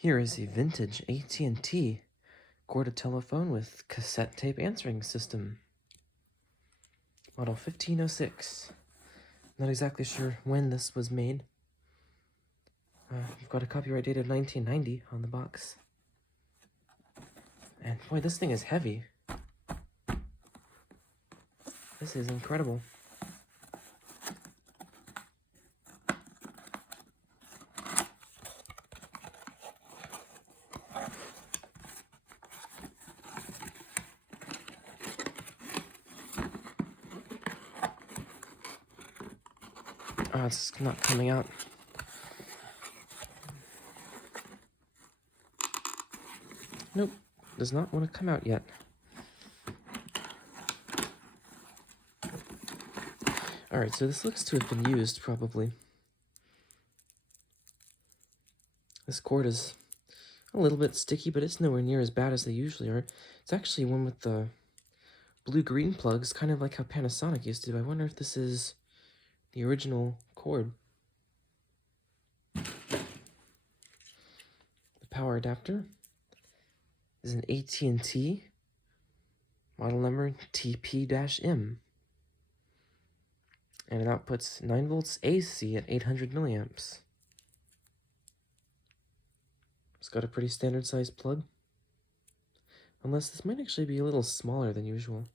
Here is a vintage AT&T corded telephone with cassette tape answering system. Model 1506. Not exactly sure when this was made. We've got a copyright date of 1990 on the box. And boy, this thing is heavy. This is incredible. Oh, it's not coming out. Nope, does not want to come out yet. Alright, so this looks to have been used, probably. This cord is a little bit sticky, but it's nowhere near as bad as they usually are. It's actually one with the blue-green plugs, kind of like how Panasonic used to do. I wonder if this is the original cord. The power adapter is an AT&T, model number TP-M. And it outputs 9 volts AC at 800 milliamps. It's got a pretty standard sized plug. Unless this might actually be a little smaller than usual.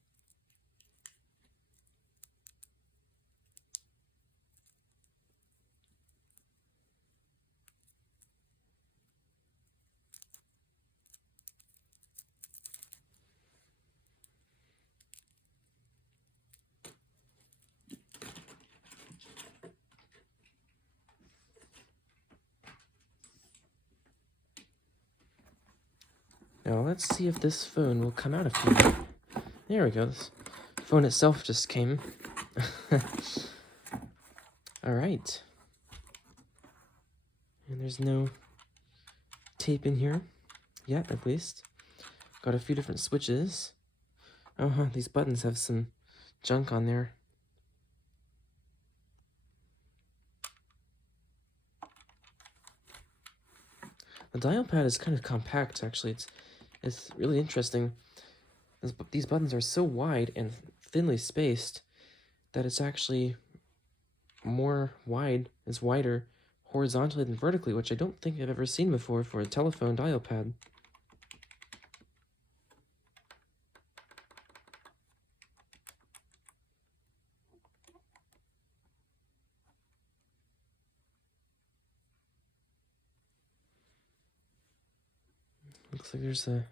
Now let's see if this phone will come out a few. There we go. This phone itself just came. Alright. And there's no tape in here yet, at least. Got a few different switches. Oh, these buttons have some junk on there. The dial pad is kind of compact, actually. It's really interesting. These buttons are so wide and thinly spaced that it's actually wider horizontally than vertically, which I don't think I've ever seen before for a telephone dial pad. Looks like there's a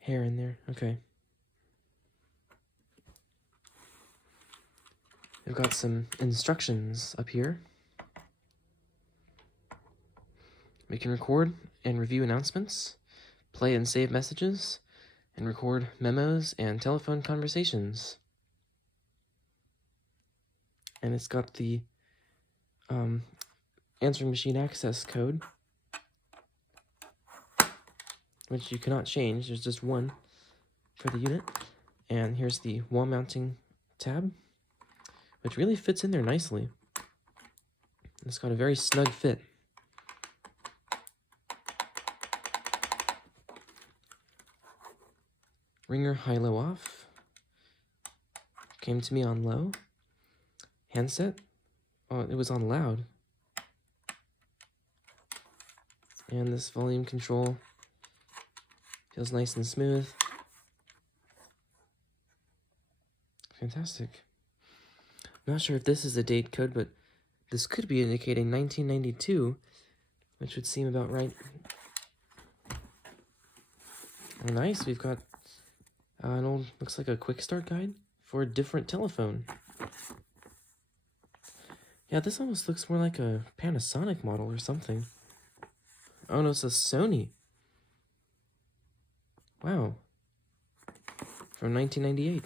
hair in there. Okay. I've got some instructions up here. We can record and review announcements, play and save messages, and record memos and telephone conversations. And it's got the answering machine access code, which you cannot change. There's just one for the unit. And here's the wall mounting tab, which really fits in there nicely. It's got a very snug fit. Ringer high-low off. Came to me on low. Handset. Oh, it was on loud. And this volume control feels nice and smooth. Fantastic. I'm not sure if this is a date code, but this could be indicating 1992, which would seem about right. Oh, nice. We've got an old, looks like a quick start guide for a different telephone. Yeah, this almost looks more like a Panasonic model or something. Oh no, it's a Sony. Wow. From 1998.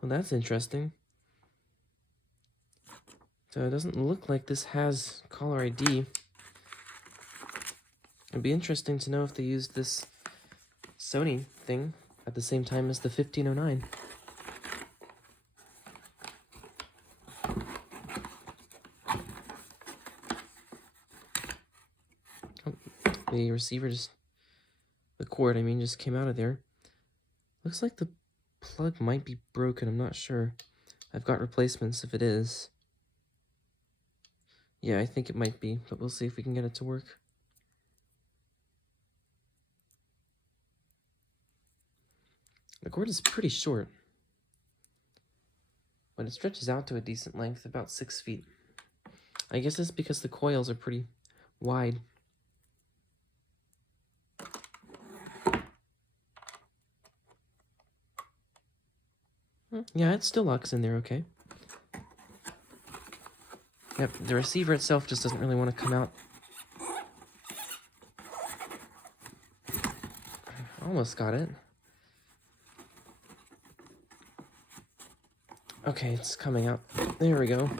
Well, that's interesting. So it doesn't look like this has caller ID. It'd be interesting to know if they used this Sony thing at the same time as the 1509. The receiver just, the cord, I mean, just came out of there. Looks like the plug might be broken, I'm not sure. I've got replacements if it is. Yeah, I think it might be, but we'll see if we can get it to work. The cord is pretty short, but it stretches out to a decent length, about 6 feet. I guess it's because the coils are pretty wide. Yeah, it still locks in there okay. Yep, the receiver itself just doesn't really want to come out. Almost got it. Okay, it's coming out. There we go.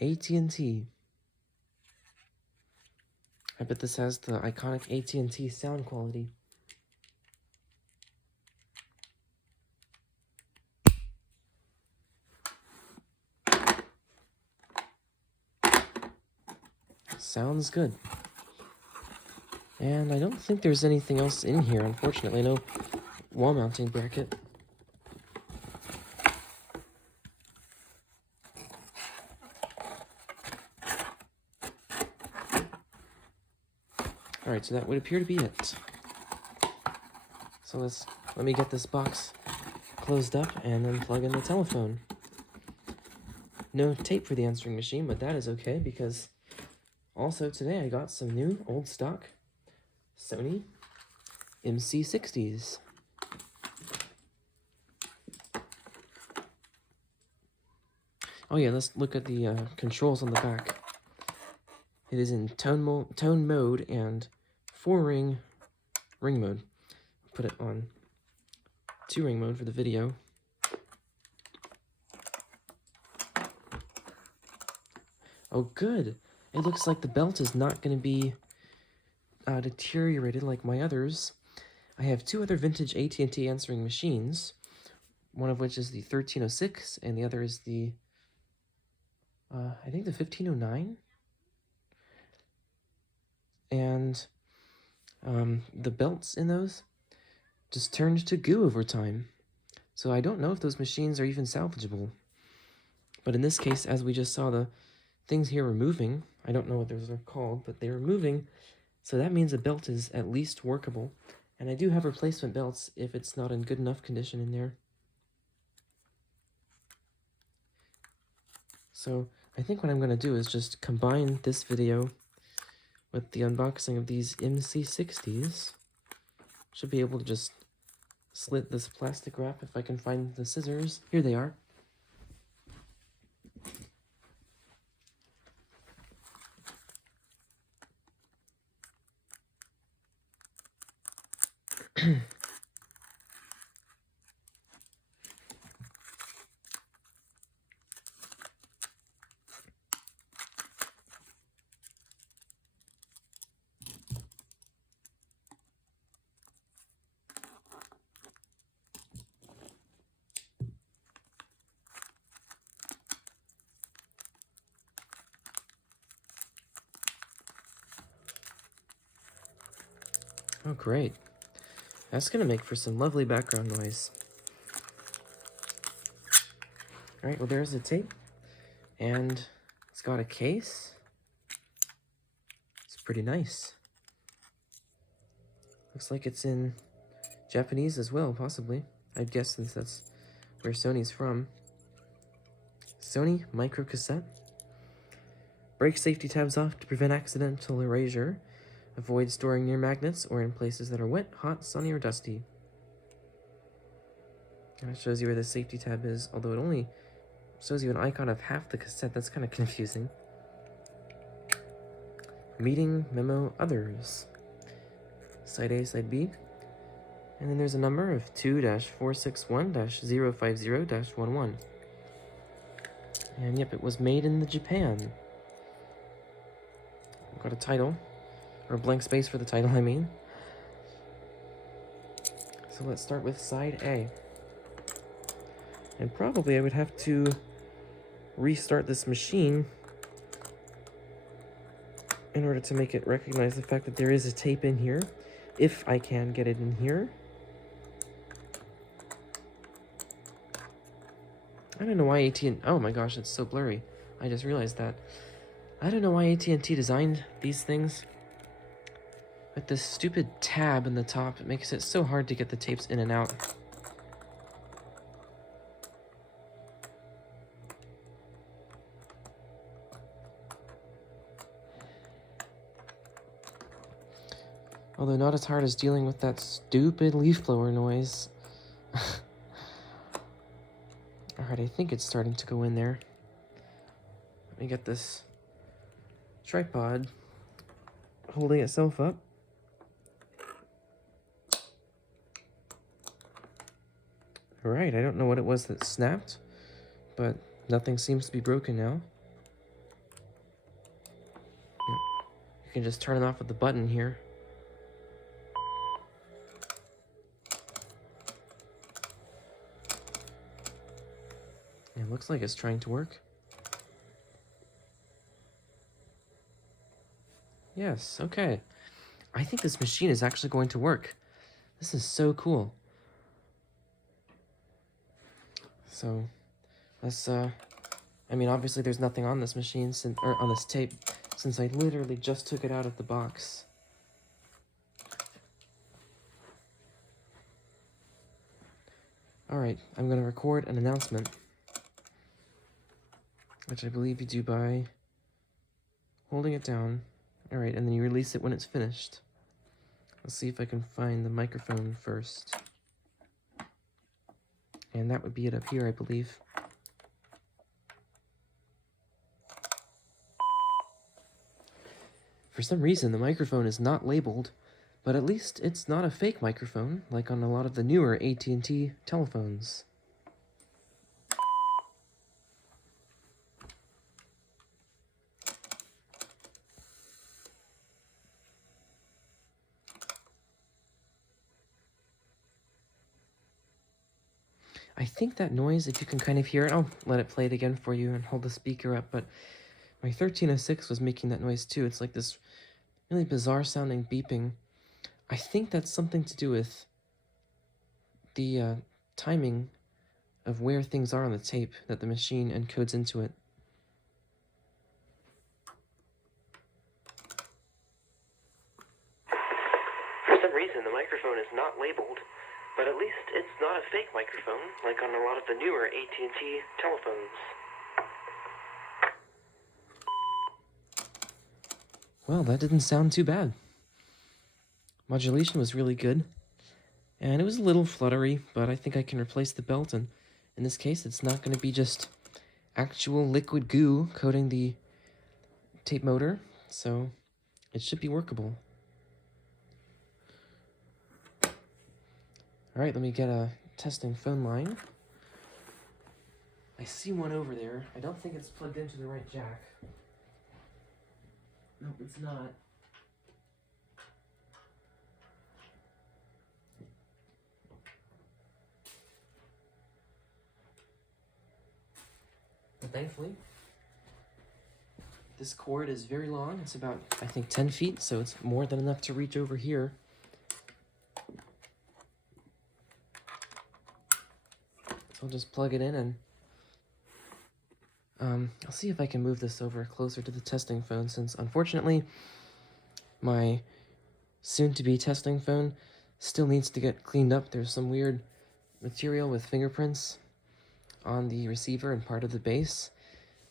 AT&T. I bet this has the iconic AT&T sound quality. Sounds good. And I don't think there's anything else in here, unfortunately. No wall mounting bracket. Alright, so that would appear to be it. So let me get this box closed up and then plug in the telephone. No tape for the answering machine, but that is okay because also today I got some new old stock Sony MC60s. Oh yeah, let's look at the controls on the back. It is in tone mode and 4-ring ring mode. Put it on 2-ring mode for the video. Oh good, it looks like the belt is not going to be deteriorated like my others. I have 2 other vintage AT&T answering machines, one of which is the 1306 and the other is the I think the 1509. And the belts in those just turned to goo over time. So I don't know if those machines are even salvageable. But in this case, as we just saw, the things here were moving. I don't know what those are called, but they were moving. So that means the belt is at least workable. And I do have replacement belts if it's not in good enough condition in there. So I think what I'm going to do is just combine this video with the unboxing of these MC60s. Should be able to just slit this plastic wrap if I can find the scissors. Here they are. Oh, great. That's going to make for some lovely background noise. Alright, well there's the tape. And it's got a case. It's pretty nice. Looks like it's in Japanese as well, possibly. I'd guess since that's where Sony's from. Sony microcassette. Break safety tabs off to prevent accidental erasure. Avoid storing near magnets or in places that are wet, hot, sunny, or dusty. And it shows you where the safety tab is, although it only shows you an icon of half the cassette. That's kind of confusing. Meeting, memo, others. Side A, side B. And then there's a number of 2-461-050-11. And yep, it was made in Japan. Got a title. Or a blank space for the title, I mean. So let's start with side A. And probably I would have to restart this machine in order to make it recognize the fact that there is a tape in here, if I can get it in here. I don't know why AT&T... Oh my gosh, it's so blurry. I just realized that. I don't know why AT&T designed these things. But this stupid tab in the top, it makes it so hard to get the tapes in and out. Although not as hard as dealing with that stupid leaf blower noise. Alright, I think it's starting to go in there. Let me get this tripod holding itself up. Alright, I don't know what it was that snapped, but nothing seems to be broken now. You can just turn it off with the button here. It looks like it's trying to work. Yes, okay. I think this machine is actually going to work. This is so cool. So, let's, I mean, obviously there's nothing on this machine, or on this tape, since I literally just took it out of the box. Alright, I'm going to record an announcement, which I believe you do by holding it down. Alright, and then you release it when it's finished. Let's see if I can find the microphone first. And that would be it up here, I believe. For some reason, the microphone is not labeled, but at least it's not a fake microphone, like on a lot of the newer AT&T telephones. I think that noise, if you can kind of hear it, I'll let it play it again for you and hold the speaker up, but my 1306 was making that noise too. It's like this really bizarre sounding beeping. I think that's something to do with the timing of where things are on the tape that the machine encodes into it. For some reason, the microphone is not labeled, but at least it's not a fake microphone, like on a lot of the newer AT&T telephones. Well, that didn't sound too bad. Modulation was really good, and it was a little fluttery, but I think I can replace the belt, and in this case, it's not going to be just actual liquid goo coating the tape motor, so it should be workable. Alright, let me get a testing phone line. I see one over there. I don't think it's plugged into the right jack. Nope, it's not. But thankfully, this cord is very long. It's about, I think, 10 feet, so it's more than enough to reach over here. So I'll just plug it in and I'll see if I can move this over closer to the testing phone, since unfortunately my soon-to-be testing phone still needs to get cleaned up. There's some weird material with fingerprints on the receiver and part of the base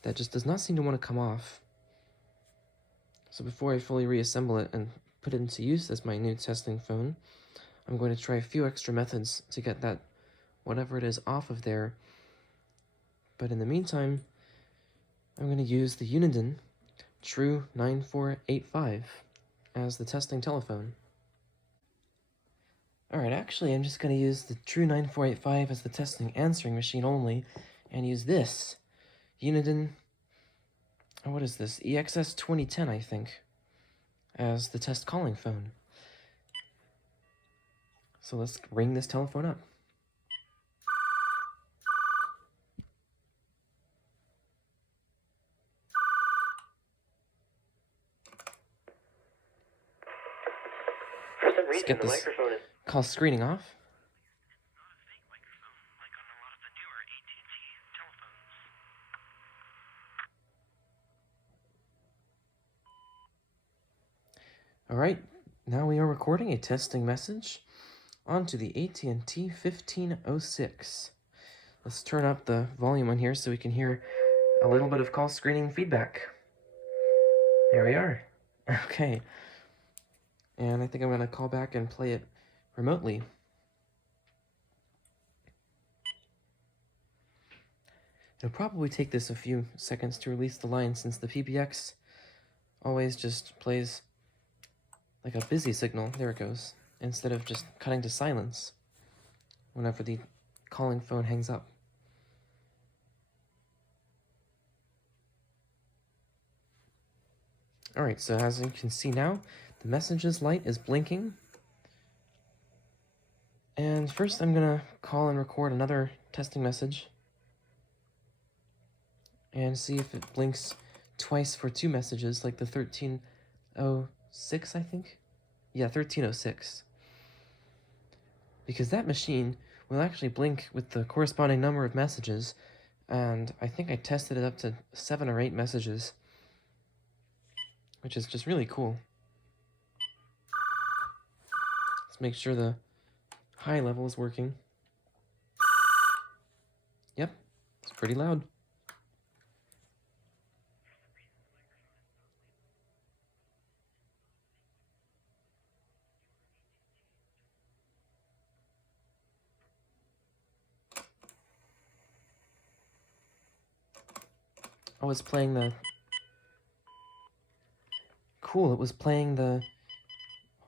that just does not seem to want to come off. So before I fully reassemble it and put it into use as my new testing phone, I'm going to try a few extra methods to get that whatever it is off of there. But in the meantime, I'm going to use the Uniden True 9485 as the testing telephone. Alright, actually I'm just going to use the True 9485 as the testing answering machine only, and use this Uniden, what is this, EXS 2010 I think, as the test calling phone. So let's ring this telephone up. some Let's reason, get the this microphone is... call screening off. Not a fake microphone, like on a lot of the newer AT&T telephones. All right, now we are recording a testing message onto the AT&T 1506. Let's turn up the volume on here so we can hear a little bit of call screening feedback. There we are. Okay. And I think I'm going to call back and play it remotely. It'll probably take this a few seconds to release the line since the PBX always just plays like a busy signal. There it goes. Instead of just cutting to silence whenever the calling phone hangs up. Alright, so as you can see now, the messages light is blinking. And first I'm going to call and record another testing message. And see if it blinks twice for two messages, like the 1306, I think? Yeah, 1306. Because that machine will actually blink with the corresponding number of messages, and I think I tested it up to 7 or 8 messages, which is just really cool. Let's make sure the high level is working. Yep, it's pretty loud. Oh, it's playing the... Cool, it was playing the...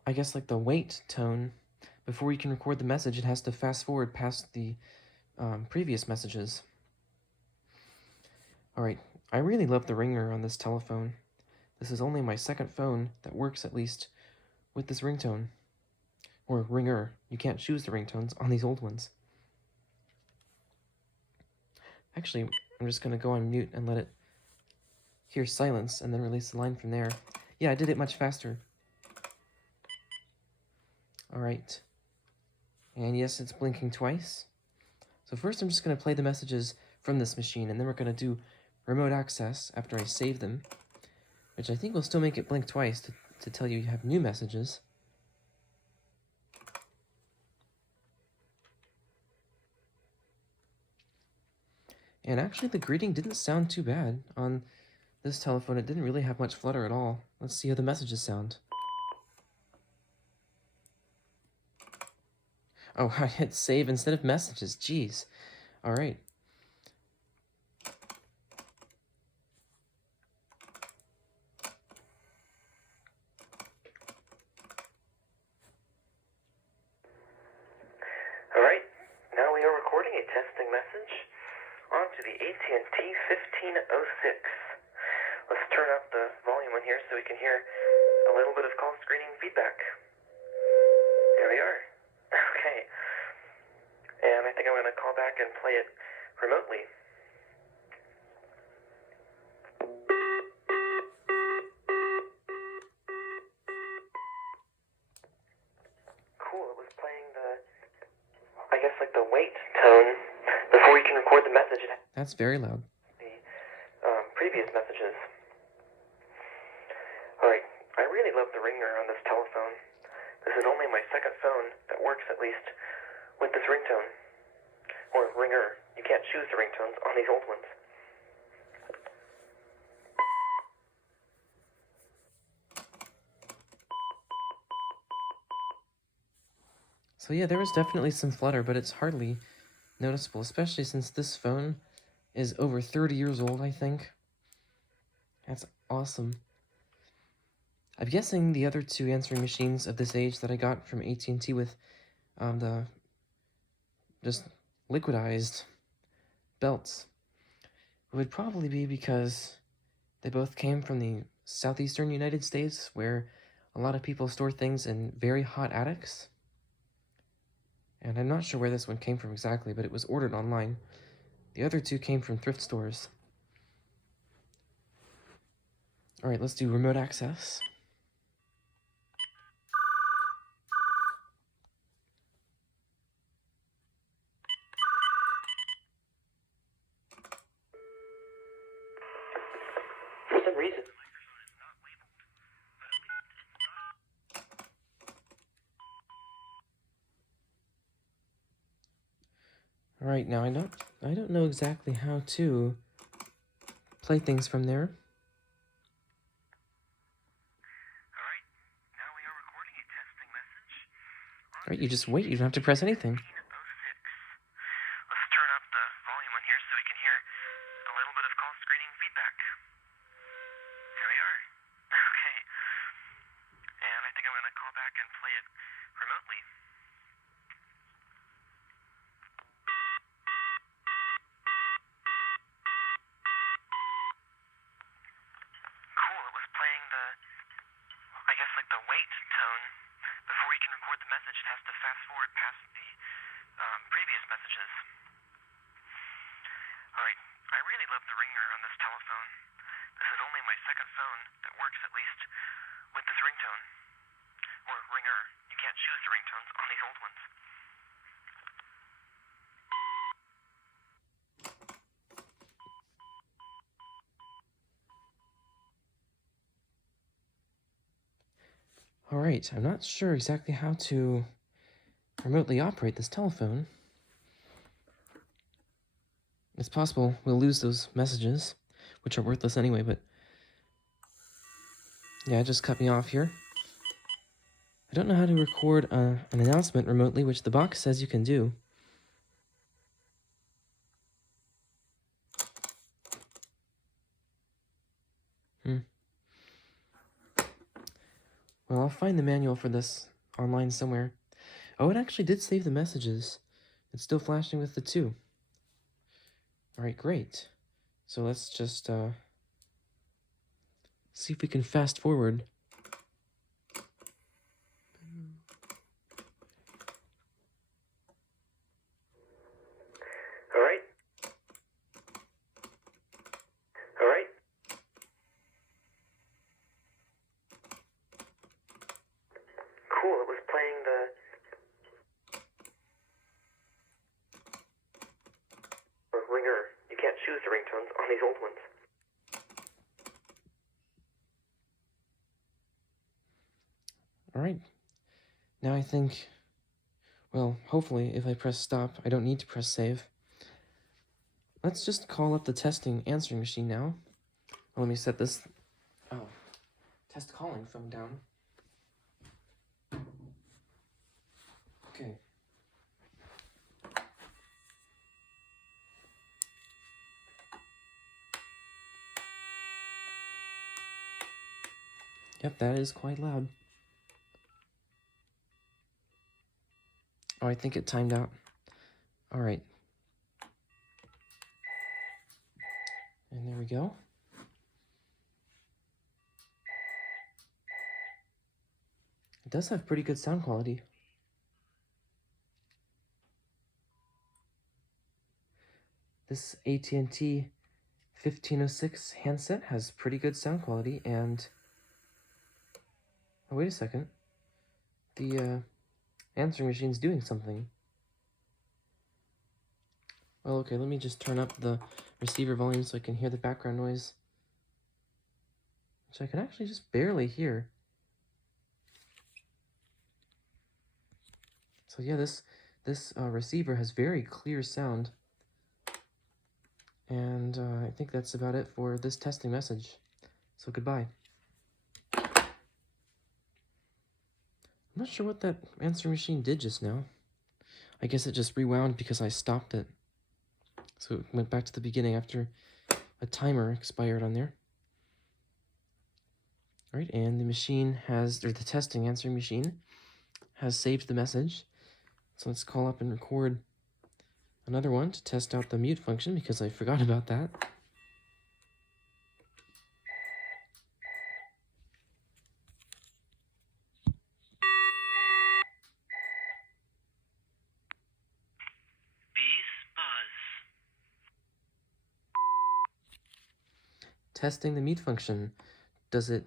I guess like the wait tone. Before you can record the message, it has to fast forward past the previous messages. Alright, I really love the ringer on this telephone. This is only my second phone that works at least with this ringtone. Or ringer. You can't choose the ringtones on these old ones. Actually, I'm just going to go on mute and let it hear silence and then release the line from there. Yeah, I did it much faster. Alright. And yes, it's blinking twice. So first I'm just going to play the messages from this machine, and then we're going to do remote access after I save them, which I think will still make it blink twice to tell you have new messages. And actually the greeting didn't sound too bad. On this telephone, it didn't really have much flutter at all. Let's see how the messages sound. Oh, I hit save instead of messages. Jeez. Alright. Alright, now we are recording a testing message onto the AT&T 1506. Let's turn up the volume on here so we can hear a little bit of call screening feedback. There we are. Okay. And I think I'm going to call back and play it remotely. Cool, it was playing the, I guess like the wait tone before you can record the message. That's very loud. The previous messages. Alright, I really love the ringer on this telephone. This is only my second phone that works at least with this ringtone. Or ringer. You can't choose the ringtones on these old ones. So yeah, there was definitely some flutter, but it's hardly noticeable, especially since this phone is over 30 years old, I think. That's awesome. I'm guessing the other two answering machines of this age that I got from AT&T with the just liquidized belts would probably be because they both came from the southeastern United States, where a lot of people store things in very hot attics. And I'm not sure where this one came from exactly, but it was ordered online. The other two came from thrift stores. Alright, let's do remote access. some reason. All right, now I don't know exactly how to play things from there. All right, you just wait. You don't have to press anything. Let's turn up the volume on here so we can hear a little bit of call screening feedback. Here we are. Okay. And I think I'm going to call back and play it remotely. Cool. It was playing the, I guess, like the wait tone. Before you can record the message, it has to fast forward past the previous messages. Alright, I really love the ringer on this telephone. This is only my second phone that works at least with this ringtone. Or ringer. You can't choose the ringtones on these old ones. All right, I'm not sure exactly how to remotely operate this telephone. It's possible we'll lose those messages, which are worthless anyway, but yeah, it just cut me off here. I don't know how to record an announcement remotely, which the box says you can do. Well, I'll find the manual for this online somewhere. Oh, it actually did save the messages. It's still flashing with the 2. Alright, great. So let's just see if we can fast forward. Alright. Alright. Cool, it was playing the ringer. You can't choose the ringtones on these old ones. Alright. Now I think, well, hopefully if I press stop, I don't need to press save. Let's just call up the testing answering machine now. Well, let me set this, test calling phone down. Okay. Yep, that is quite loud. Oh, I think it timed out. All right. And there we go. It does have pretty good sound quality. This AT&T 1506 handset has pretty good sound quality, and oh, wait a second. The answering machine's doing something. Well, okay, let me just turn up the receiver volume so I can hear the background noise, which I can actually just barely hear. So yeah, this receiver has very clear sound. And I think that's about it for this testing message. So goodbye. I'm not sure what that answering machine did just now. I guess it just rewound because I stopped it. So it went back to the beginning after a timer expired on there. All right, and the machine has, or the testing answering machine has saved the message. So let's call up and record another one to test out the mute function because I forgot about that. Bees buzz. Testing the mute function. Does it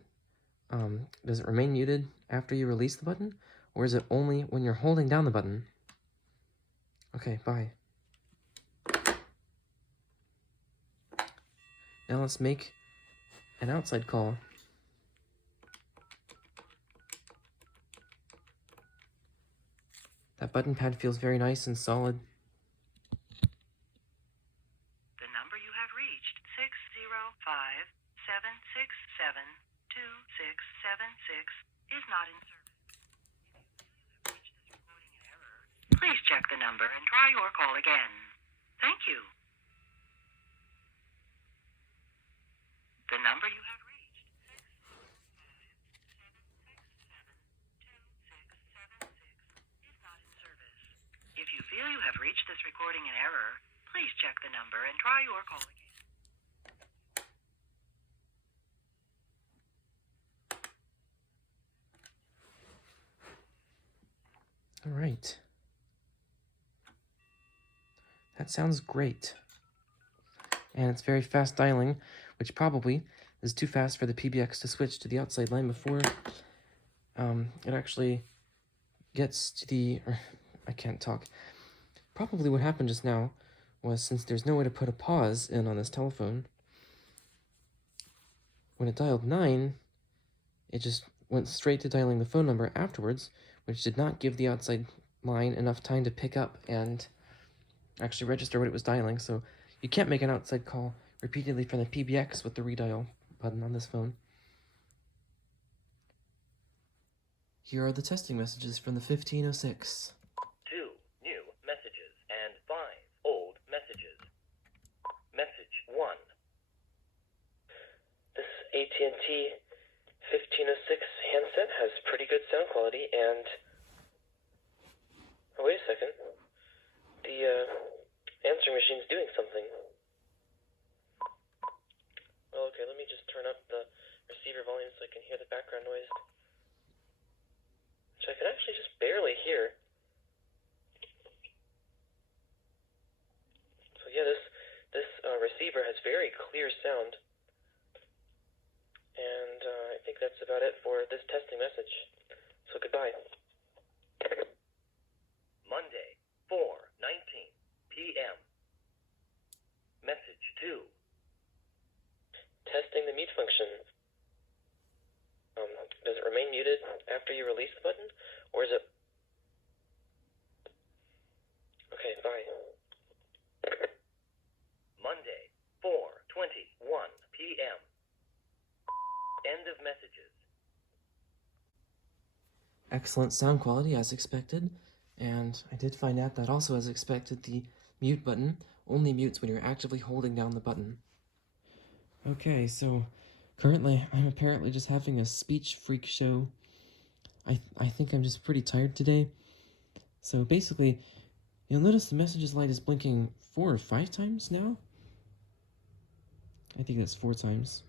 remain muted after you release the button, or is it only when you're holding down the button? Okay, bye. Now let's make an outside call. That button pad feels very nice and solid. The number you have reached, 605-767-2676, is not in service. Please check the number and try your call again. Thank you. The number you have reached, 605-767-2676, is not in service. If you feel you have reached this recording in error, please check the number and try your call again. All right. That sounds great. And it's very fast dialing, which probably is too fast for the PBX to switch to the outside line before it actually gets to the... I can't talk. Probably what happened just now was, since there's no way to put a pause in on this telephone, when it dialed 9, it just went straight to dialing the phone number afterwards, which did not give the outside line enough time to pick up and actually register what it was dialing. So you can't make an outside call repeatedly from the PBX with the redial button on this phone. Here are the testing messages from the 1506. 2 new messages and 5 old messages. Message 1. This AT&T 1506 handset has pretty good sound quality, and... Oh, wait a second. The answering machine's doing something. Well, okay, let me just turn up the receiver volume so I can hear the background noise, which I can actually just barely hear. So yeah, this receiver has very clear sound. And I think that's about it for this testing message. So goodbye. Monday, 4:19 p.m. Message 2. Testing the mute function. Does it remain muted after you release the button? Or is it... Okay, bye. Monday, 4:21 p.m. End of messages. Excellent sound quality as expected, and I did find out that also as expected the mute button only mutes when you're actively holding down the button. Okay, so currently I'm apparently just having a speech freak show. I think I'm just pretty tired today. So basically, you'll notice the messages light is blinking 4 or 5 times now. I think that's 4 times.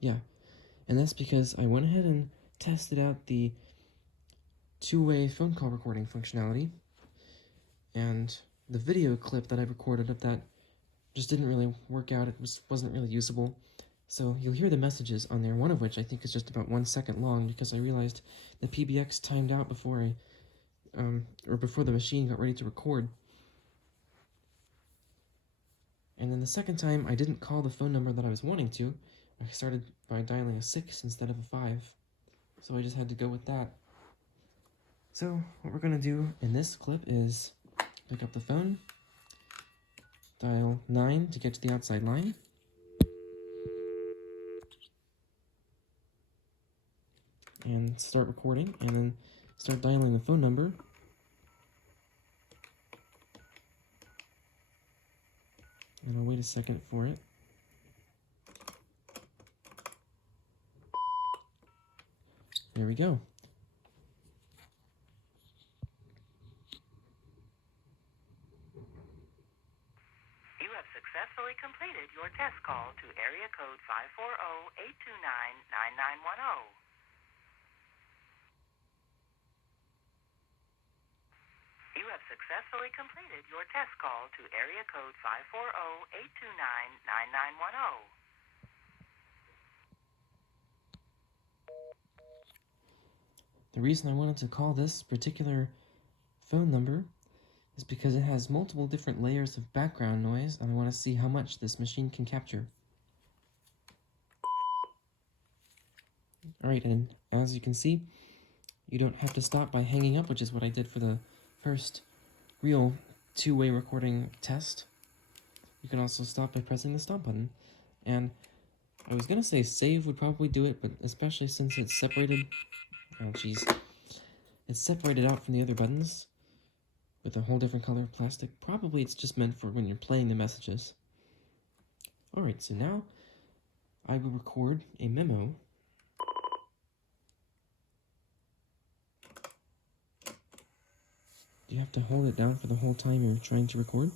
Yeah, and that's because I went ahead and tested out the two-way phone call recording functionality, and the video clip that I recorded of that just didn't really work out. It wasn't really usable. So you'll hear the messages on there, one of which I think is just about 1 second long, because I realized the PBX timed out before before the machine got ready to record. And then the second time, I didn't call the phone number that I was wanting to. I started by dialing a 6 instead of a 5. So I just had to go with that. So what we're going to do in this clip is pick up the phone, dial 9 to get to the outside line, and start recording, and then start dialing the phone number. And I'll wait a second for it. There we go. You have successfully completed your test call to area code 540-829-9910. You have successfully completed your test call to area code 540-829-9910. The reason I wanted to call this particular phone number is because it has multiple different layers of background noise, and I want to see how much this machine can capture. Alright, and as you can see, you don't have to stop by hanging up, which is what I did for the first real two-way recording test. You can also stop by pressing the stop button. And I was gonna say save would probably do it, but especially since it's separated, oh jeez, it's separated out from the other buttons with a whole different color of plastic. Probably it's just meant for when you're playing the messages. Alright, so now I will record a memo. Do you have to hold it down for the whole time you're trying to record?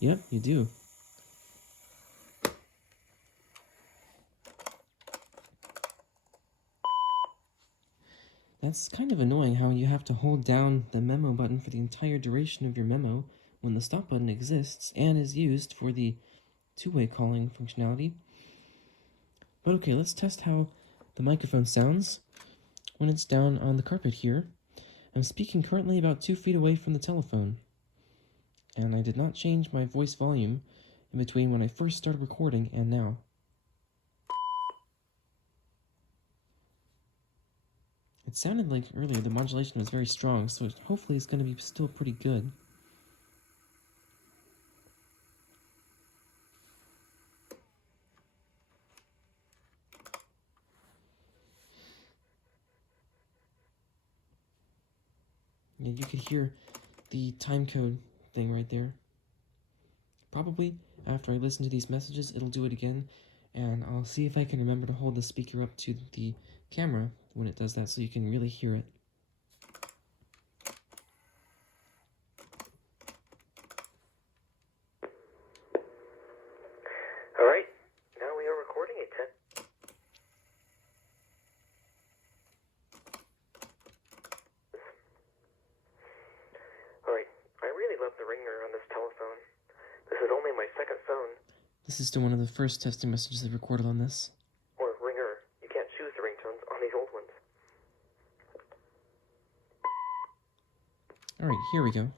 Yep, you do. That's kind of annoying how you have to hold down the memo button for the entire duration of your memo when the stop button exists and is used for the two-way calling functionality. But okay, let's test how the microphone sounds when it's down on the carpet here. I'm speaking currently about 2 feet away from the telephone, and I did not change my voice volume in between when I first started recording and now. It sounded like earlier the modulation was very strong, so hopefully it's going to be still pretty good. Yeah, you could hear the time code thing right there. Probably after I listen to these messages, it'll do it again, and I'll see if I can remember to hold the speaker up to the camera when it does that so you can really hear it. Alright, now we are recording a test. Alright, I really love the ringer on this telephone. This is only my second phone. This is still one of the first testing messages I recorded on this. Or ringer. You can't choose the ringtones on these old ones. Alright, here we go.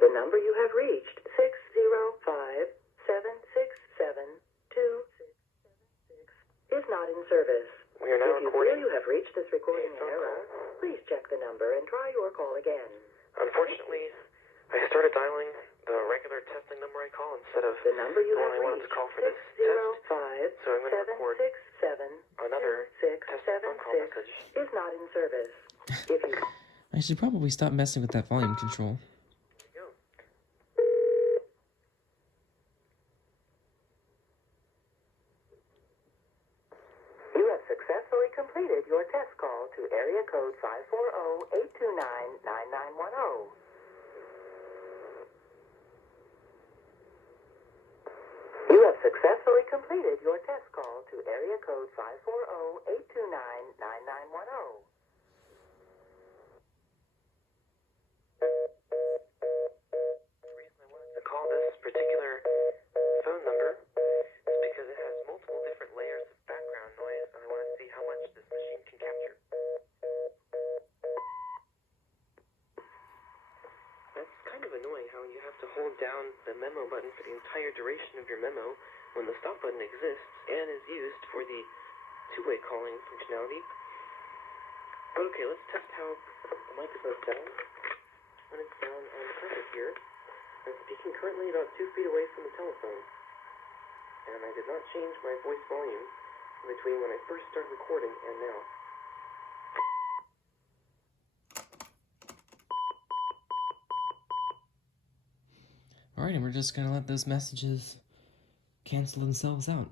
The number you have reached, 605-767-2676, is not in service. We are now If you recording. feel you have reached this recording in phone error, call. please check the number and try your call again. Unfortunately, I started dialing the regular testing number I call instead of The number you the one have I wanted to reached, call for this test. 605-767-2676, So I'm going to record another test phone call message. is not in service. If you I should probably stop messing with that volume control. Go. You have successfully completed your test call to area code 540-829-9910. You have successfully completed your test call to area code 540-829-9910. The reason I wanted to call this particular phone number is because it has multiple different layers of background noise, and I want to see how much this machine can capture. That's kind of annoying how you have to hold down the memo button for the entire duration of your memo when the stop button exists and is used for the two-way calling functionality. But okay, let's test how the microphone sounds when it's down on the carpet here. I'm speaking currently about 2 feet away from the telephone, and I did not change my voice volume in between when I first started recording and now. Alright, and we're just gonna let those messages cancel themselves out.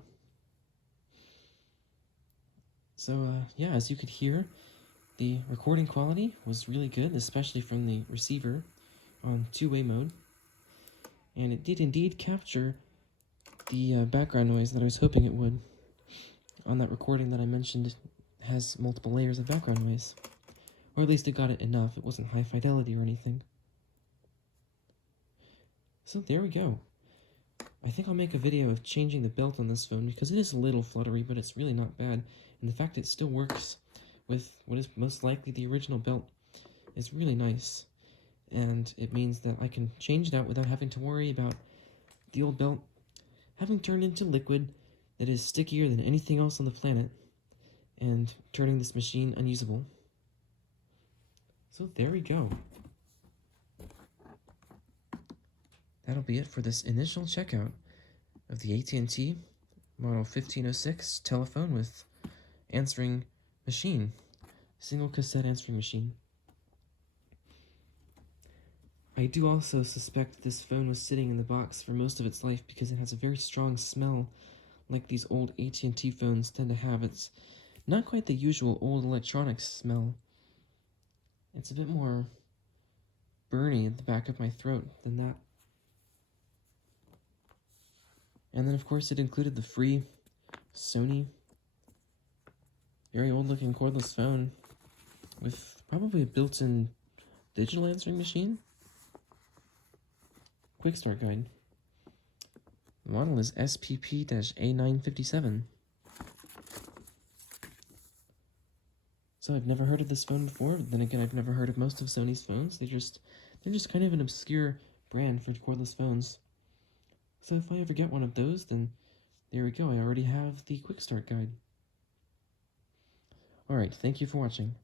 So, yeah, as you could hear, the recording quality was really good, especially from the receiver on two-way mode. And it did indeed capture the background noise that I was hoping it would. On that recording that I mentioned has multiple layers of background noise. Or at least it got it enough. It wasn't high fidelity or anything. So there we go. I think I'll make a video of changing the belt on this phone because it is a little fluttery, but it's really not bad. And the fact it still works with what is most likely the original belt is really nice, and it means that I can change it out without having to worry about the old belt having turned into liquid that is stickier than anything else on the planet, and turning this machine unusable. So there we go. That'll be it for this initial checkout of the AT&T Model 1506 telephone with answering machine, single cassette answering machine. I do also suspect this phone was sitting in the box for most of its life because it has a very strong smell like these old AT&T phones tend to have. It's not quite the usual old electronics smell. It's a bit more burny at the back of my throat than that. And then, of course, it included the free Sony, very old-looking cordless phone with probably a built-in digital answering machine. Quick start guide. The model is SPP-A957. So I've never heard of this phone before. Then again, I've never heard of most of Sony's phones. They're just kind of an obscure brand for cordless phones. So if I ever get one of those, then there we go. I already have the quick start guide. Alright, thank you for watching.